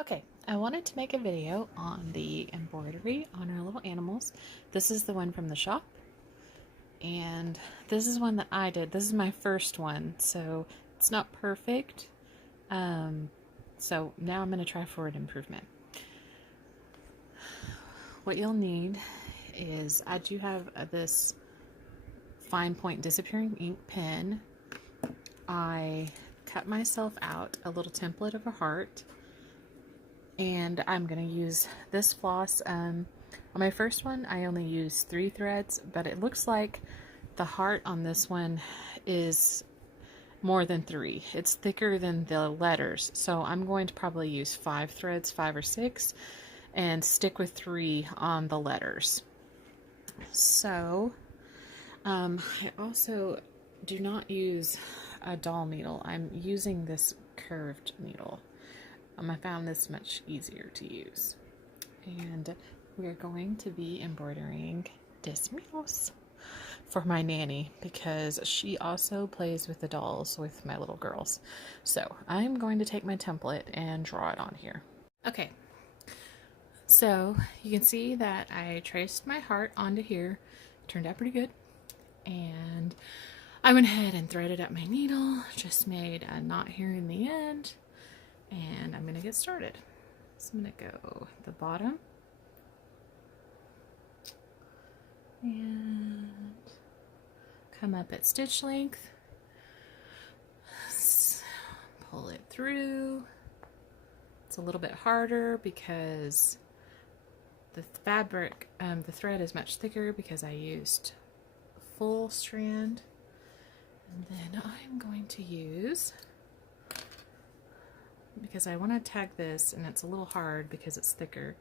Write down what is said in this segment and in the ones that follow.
Okay, I wanted to make a video on the embroidery on our little animals. This is the one from the shop, and this is one that I did. This is my first one, so it's not perfect. Um, so now I'm going to try for an improvement. What you'll need is I do have this fine point disappearing ink pen. I cut myself out a little template of a heart, and I'm going to use this floss. On my first one, I only used 3 threads, but it looks like the heart on this one is more than 3. It's thicker than the letters, so I'm going to probably use 5 threads, 5 or 6, and stick with 3 on the letters. So, I also do not use a doll needle. I'm using this curved needle. I found this much easier to use. And we're going to be embroidering this mouse for my nanny because she also plays with the dolls with my little girls. So I'm going to take my template and draw it on here. Okay, so you can see that I traced my heart onto here. It turned out pretty good. And I went ahead and threaded up my needle, just made a knot here in the end, and I'm gonna get started. So I'm gonna go the bottom and come up at stitch length, pull it through. It's a little bit harder because the fabric, the thread is much thicker because I used full strand. And then I'm going to use, because I want to tag this and it's a little hard because it's thicker,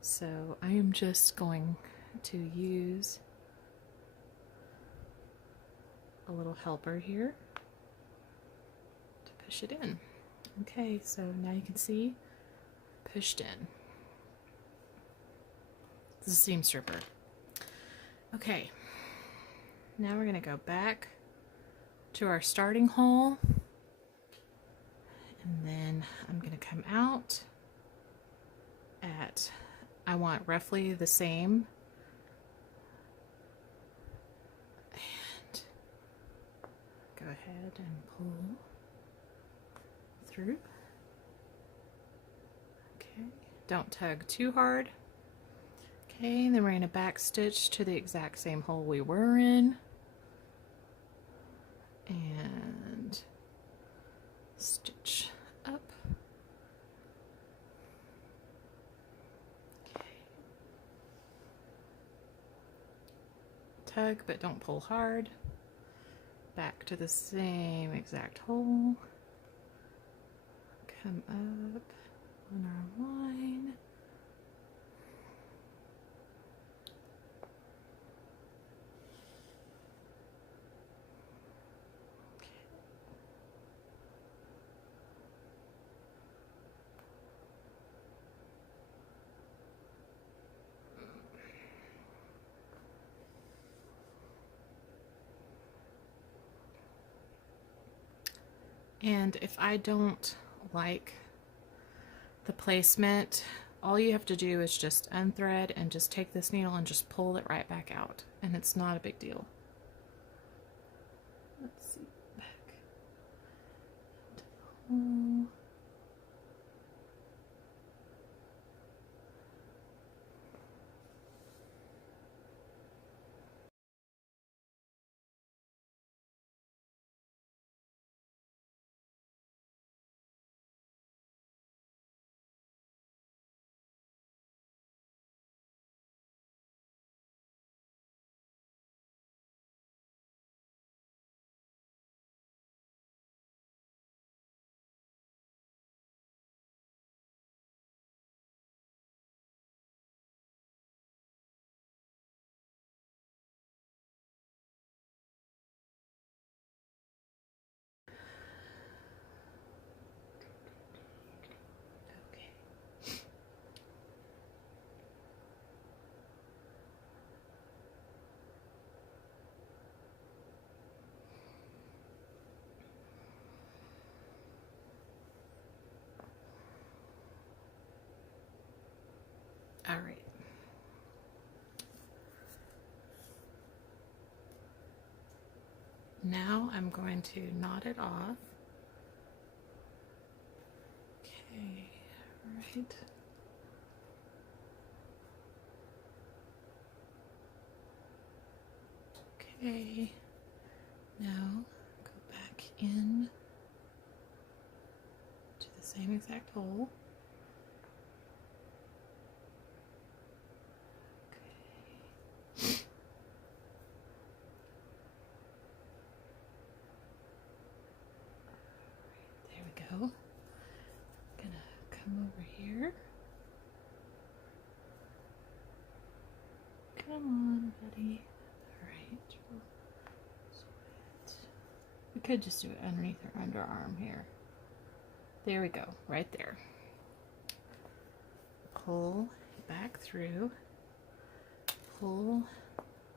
so I am just going to use a little helper here to push it in. Okay, so now you can see pushed in. This is a seam stripper. Okay, now we're going to go back to our starting hole, and then I'm going to come out at, I want roughly the same, and go ahead and pull through. Okay, don't tug too hard. Okay, and then we're going to back stitch to the exact same hole we were in, and stitch up. Okay. Tug, but don't pull hard. Back to the same exact hole. Come up on our line. And if I don't like the placement, all you have to do is just unthread and just take this needle and just pull it right back out, and it's not a big deal. Let's see, back into the hole. All right. Now I'm going to knot it off. Okay, right. Okay, now go back in to the same exact hole. Okay. There we go. Gonna come over here. Come on, buddy. Alright. We could just do it underneath her underarm here. There we go, right there. Pull back through. Pull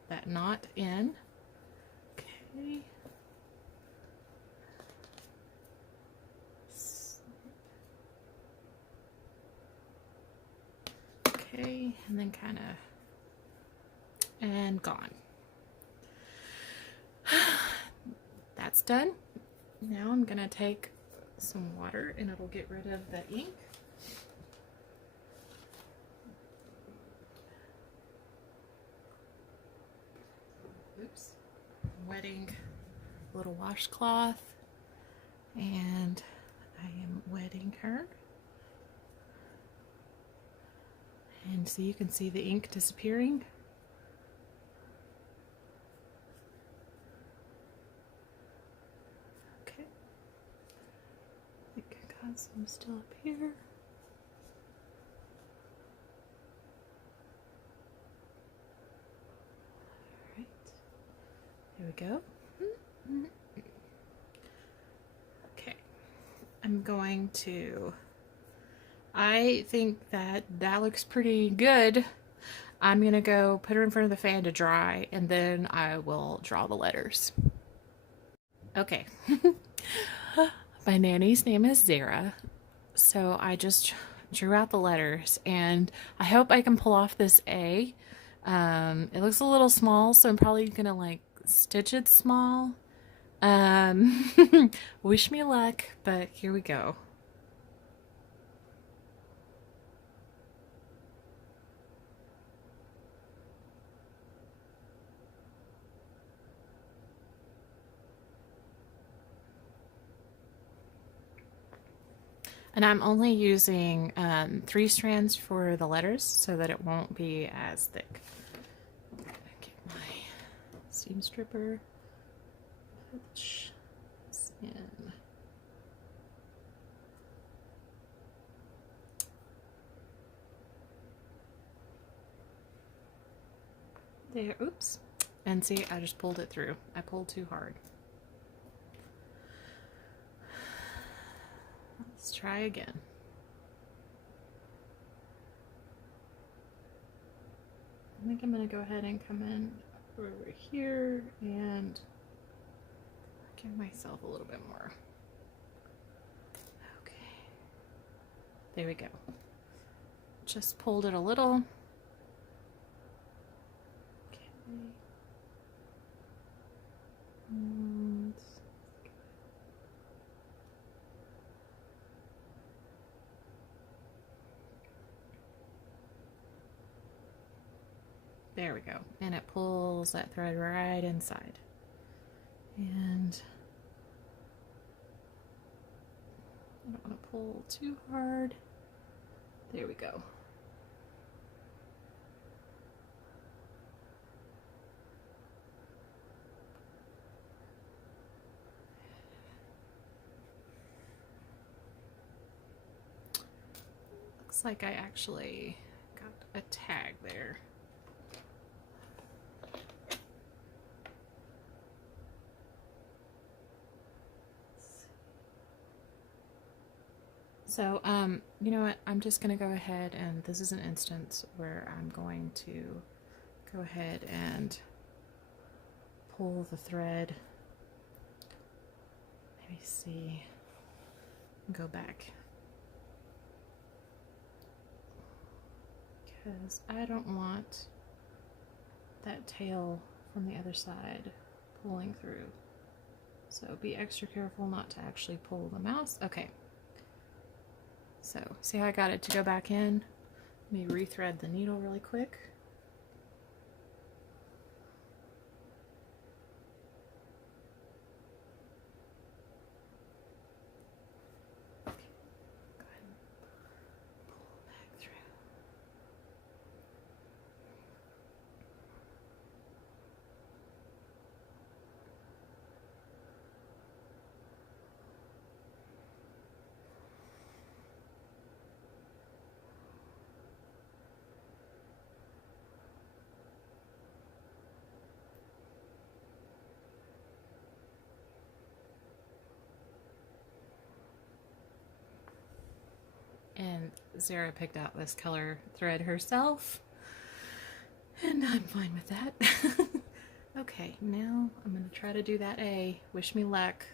that knot in. Okay. Okay, and then kind of, and gone. That's done. Now I'm gonna take some water and it'll get rid of the ink. Oops. I'm wetting a little washcloth and I am wetting her. And so you can see the ink disappearing. Okay. I think I got some still up here. Alright. There we go. Okay. I'm going to, I think that looks pretty good. I'm gonna go put her in front of the fan to dry and then I will draw the letters. Okay. My nanny's name is Zara, so I just drew out the letters and I hope I can pull off this A. It looks a little small, so I'm probably gonna like stitch it small. Wish me luck, but here we go. And I'm only using 3 strands for the letters so that it won't be as thick. I'm gonna get my seam stripper, put this in. There, oops. And see, I just pulled it through. I pulled too hard. Let's try again. I think I'm going to go ahead and come in over here and give myself a little bit more. Okay. There we go. Just pulled it a little. Okay. And there we go. And it pulls that thread right inside. And I don't want to pull too hard. There we go. Looks like I actually got a tag there. So, you know what, I'm just going to go ahead and this is an instance where I'm going to go ahead and pull the thread. Maybe see, go back. because I don't want that tail from the other side pulling through. So be extra careful not to actually pull the mouse. Okay. So see how I got it to go back in? Let me rethread the needle really quick. And Sarah picked out this color thread herself, and I'm fine with that. Okay, now I'm going to try to do that A. Wish me luck.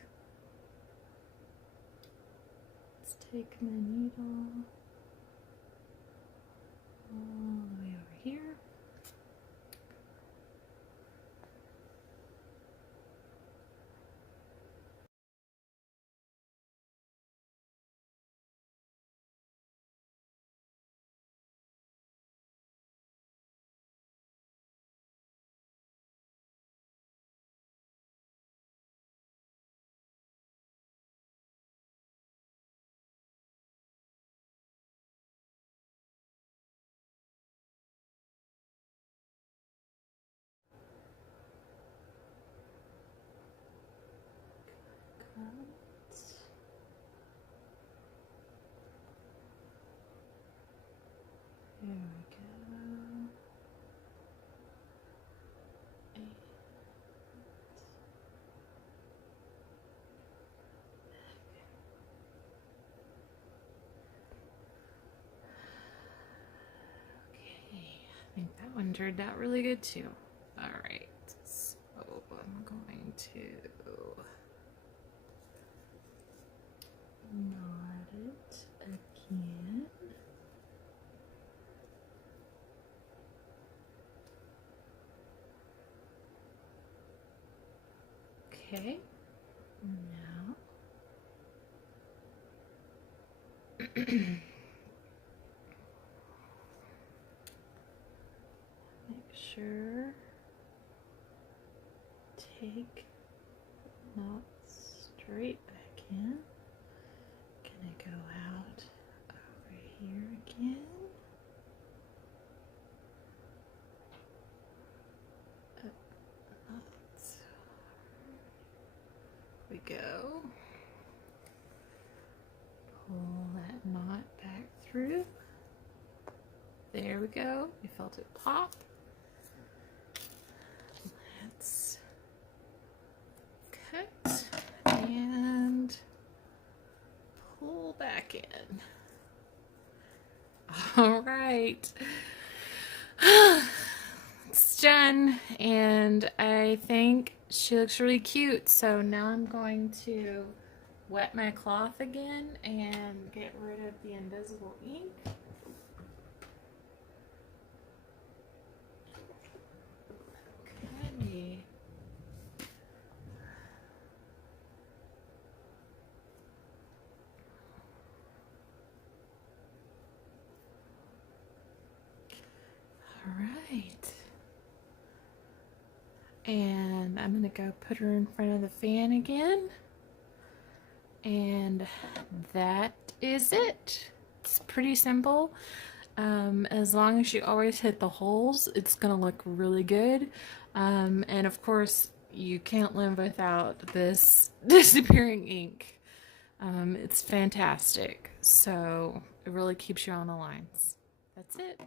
Let's take my needle all the way over here. There we go. Okay, I think that one turned out really good too. All right, so I'm going to knot it again. Okay, now make sure take knot straight back in. Gonna go out over here again. Knots. We go. Pull that knot back through. There we go. You felt it pop. Let's cut and pull back in. All right. It's done, and I think she looks really cute. So now I'm going to wet my cloth again and get rid of the invisible ink. Okay. All right. And I'm gonna go put her in front of the fan again. And that is it. It's pretty simple. As long as you always hit the holes, it's gonna look really good. And of course, you can't live without this disappearing ink. It's fantastic. So it really keeps you on the lines. That's it.